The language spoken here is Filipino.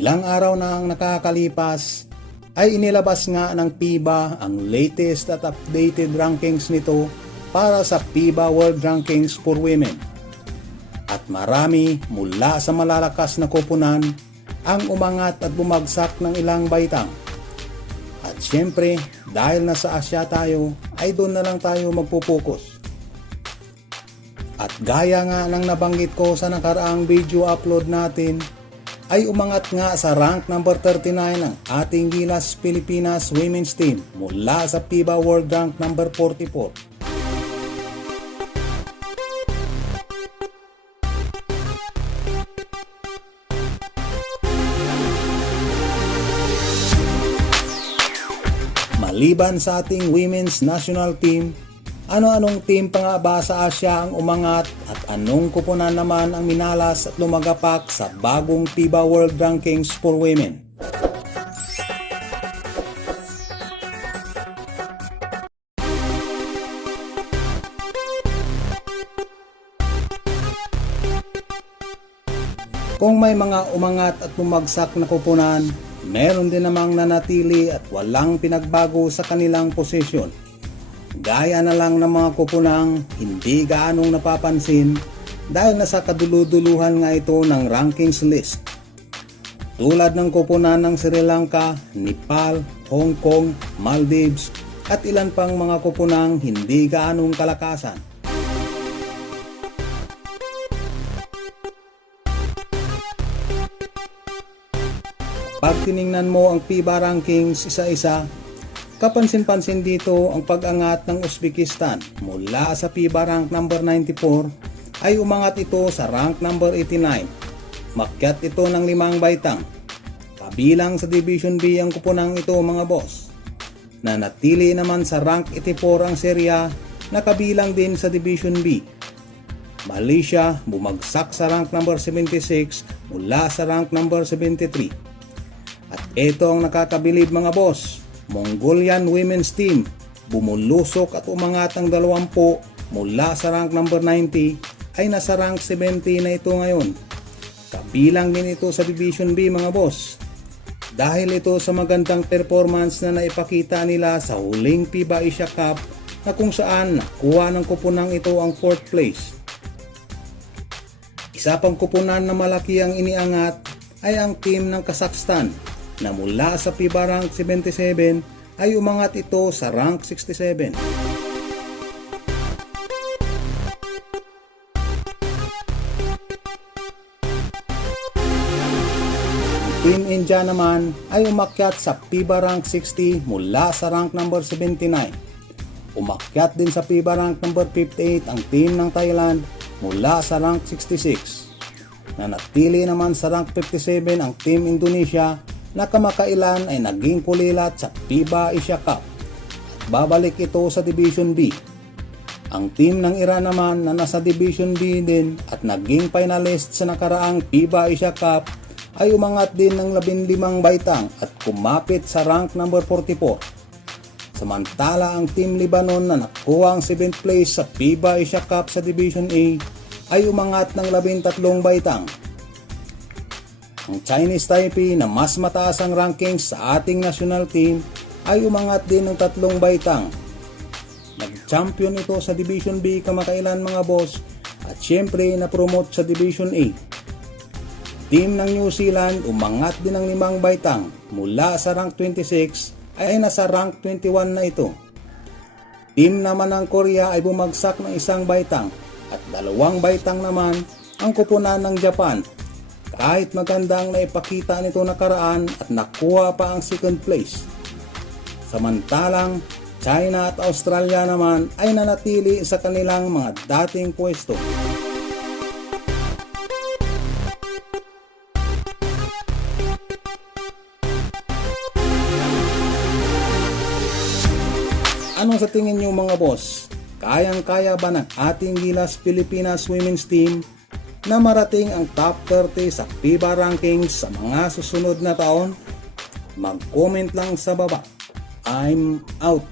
Ilang araw na ang nakakalipas ay inilabas nga ng FIBA ang latest at updated rankings nito para sa FIBA World Rankings for Women. At marami mula sa malalakas na koponan ang umangat at bumagsak ng ilang baitang. At syempre, dahil nasa Asya tayo, ay doon na lang tayo magpupokus. At gaya nga ng nabanggit ko sa nakaraang video upload natin, ay umangat nga sa rank number 39 ang ating Gilas Pilipinas Women's Team mula sa FIBA World Rank number 44. Maliban sa ating women's national team, ano-anong team pa nga ba sa Asya ang umangat at anong kupunan naman ang minalas at lumagapak sa bagong FIBA World Rankings for Women? Kung may mga umangat at bumagsak na kupunan, meron din namang nanatili at walang pinagbago sa kanilang posisyon. Gaya na lang ng mga kupunang hindi gaanong napapansin dahil nasa kaduluduluhan nga ito ng rankings list. Tulad ng kupunan ng Sri Lanka, Nepal, Hong Kong, Maldives at ilan pang mga kupunang hindi gaanong kalakasan. Pag tiningnan mo ang FIBA rankings isa-isa, kapansin-pansin dito ang pag-angat ng Uzbekistan mula sa FIBA rank number 94 ay umangat ito sa rank number 89. Makyat ito ng limang baitang. Kabilang sa Division B ang kupunang ito mga boss. Nanatili naman sa rank 84 ang Serbia na kabilang din sa Division B. Malaysia bumagsak sa rank number 76 mula sa rank number 73. At ito ang nakakabilib mga boss. Mongolian Women's Team bumulusok at umangat ang 20 mula sa rank number 90 ay nasa rank 70 na ito ngayon. Kabilang din ito sa Division B mga boss. Dahil ito sa magandang performance na naipakita nila sa huling FIBA Asia Cup na kung saan nakuha ng kupunang ito ang 4th place. Isa pang kupunan na malaki ang iniangat ay ang team ng Kazakhstan na mula sa FIBA rank 77 ay umangat ito sa rank 67. Team India naman ay umakyat sa FIBA rank 60 mula sa rank number 79. Umakyat din sa FIBA rank number 58 ang team ng Thailand mula sa rank 66. Nanatili naman sa rank 57 ang team Indonesia na kamakailan ay naging pulilat sa FIBA Asia Cup. Babalik ito sa Division B. Ang team ng Iran naman na nasa Division B din at naging finalist sa nakaraang FIBA Asia Cup ay umangat din ng 15 baitang at kumapit sa rank number 44. Samantala ang Team Lebanon na nakuha ang 7th place sa FIBA Asia Cup sa Division A ay umangat ng 13 baitang. Ang Chinese Taipei na mas mataas ang rankings sa ating national team ay umangat din ng tatlong baitang. Nag-champion ito sa Division B kamakailan mga boss at syempre na-promote sa Division A. Team ng New Zealand umangat din ng limang baitang mula sa rank 26 ay nasa rank 21 na ito. Team naman ng Korea ay bumagsak ng isang baitang at dalawang baitang naman ang kupunan ng Japan. Kahit magandang naipakita nito nakaraan at nakuha pa ang second place. Samantalang China at Australia naman ay nanatili sa kanilang mga dating pwesto. Ano sa tingin niyo mga boss? Kayang-kaya ba ng ating Gilas Pilipinas Women's Team na marating ang top 30 sa FIBA rankings sa mga susunod na taon? Mag-comment lang sa baba. I'm out.